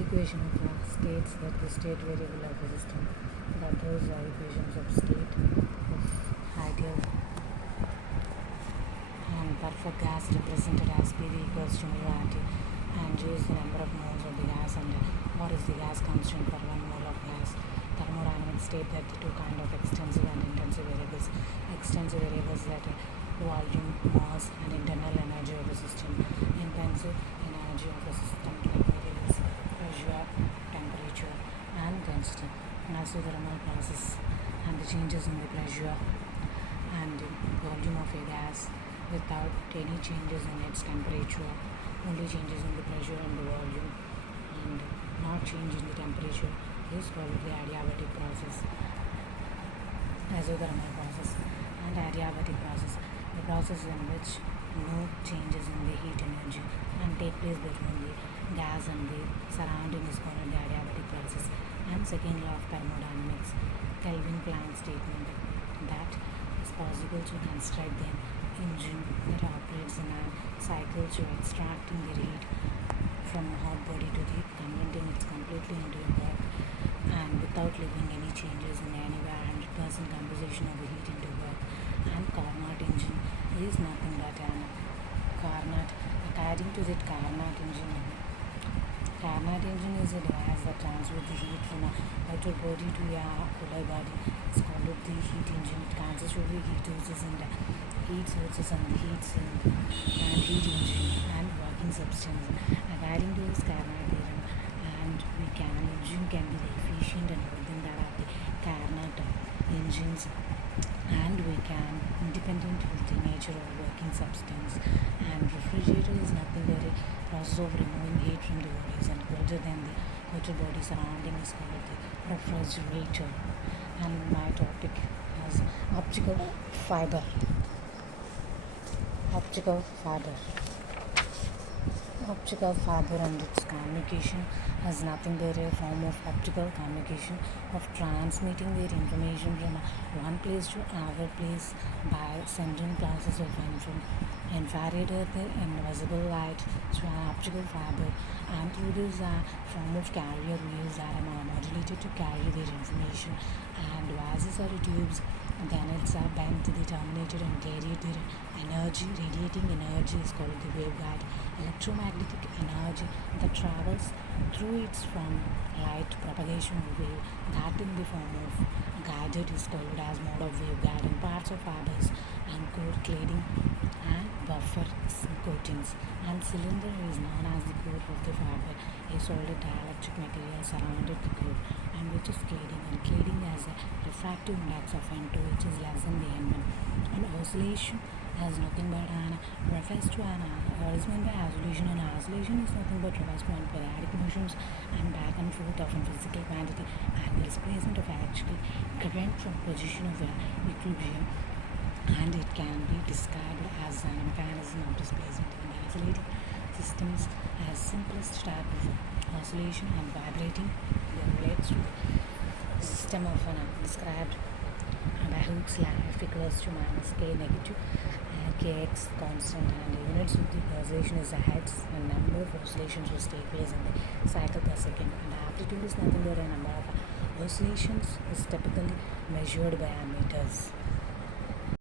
equation of states, that the state variable of the system, that those are equations of state of ideal, and therefore gas represented as PV equals to mu at T, and G is the number of moles of the gas, and what is the gas constant per 1 mole of gas. Thermodynamics state that the two kind of extensive and intensive variables. Extensive variables that volume, mass, and internal energy of the system. Intensive energy of the system like variables pressure, temperature, and density. As the thermal process and the changes in the pressure and volume of a gas without any changes in its temperature, only changes in the pressure and the volume, and not change in the temperature is called the adiabatic process. Isothermal process and adiabatic process, the process in which no changes in the heat energy and take place between the gas and the surrounding is called the adiabatic process. And second law of thermodynamics, Kelvin-Planck statement that it's possible to construct an engine that operates in a cycle to extracting the heat from a hot body to the converting it completely into a work, and without leaving any changes in anywhere 100% composition of the heat into work. And Carnot engine is nothing but an Carnot. According to that Carnot engine is a device that transfers the heat from a outer body to a cooler body. It's called the heat engine. It consists of the heat sources and heat sink and heat engine and working substance. According to this Carnot theorem, engine can be efficient and more than that of the Carnot engines, and we can independent of the nature of working substance. And refrigerator is nothing but a process of removing heat from the bodies and colder than the outer body surrounding is called the refrigerator. And my topic is optical fiber. Optical fiber and its communication is nothing but a form of optical communication of transmitting their information from one place to another place by sending pulses of infrared or the invisible light to an optical fiber, and through this form of carrier waves are modulated to carry their information, and devices or tubes then it's bent to the terminated and carried their energy. Radiating energy is called the waveguide. Electromagnetic energy that travels through its from light propagation wave that in the form of guided is called as mode of waveguide, and parts of fibers and core cladding and buffer coatings, and cylinder is known as the core of the fiber, a solid dielectric material surrounded the core and which is cladding, and cladding has a refractive index of N2 which is less than the N1. And oscillation has nothing but refers to an meant by oscillation, and oscillation is nothing but refers to periodic motions and back and forth of a physical quantity and the displacement of electrical current from position of equilibrium, and it can be described as a mechanism of displacement in oscillating systems as simplest type of oscillation, and vibrating relates to the system of an described by Hooke's law F equals to minus k negative kx constant, and the units of the oscillation is the hertz, and number of oscillations which take place in the cycle per second, and the amplitude is nothing but a number of oscillations is typically measured by meters.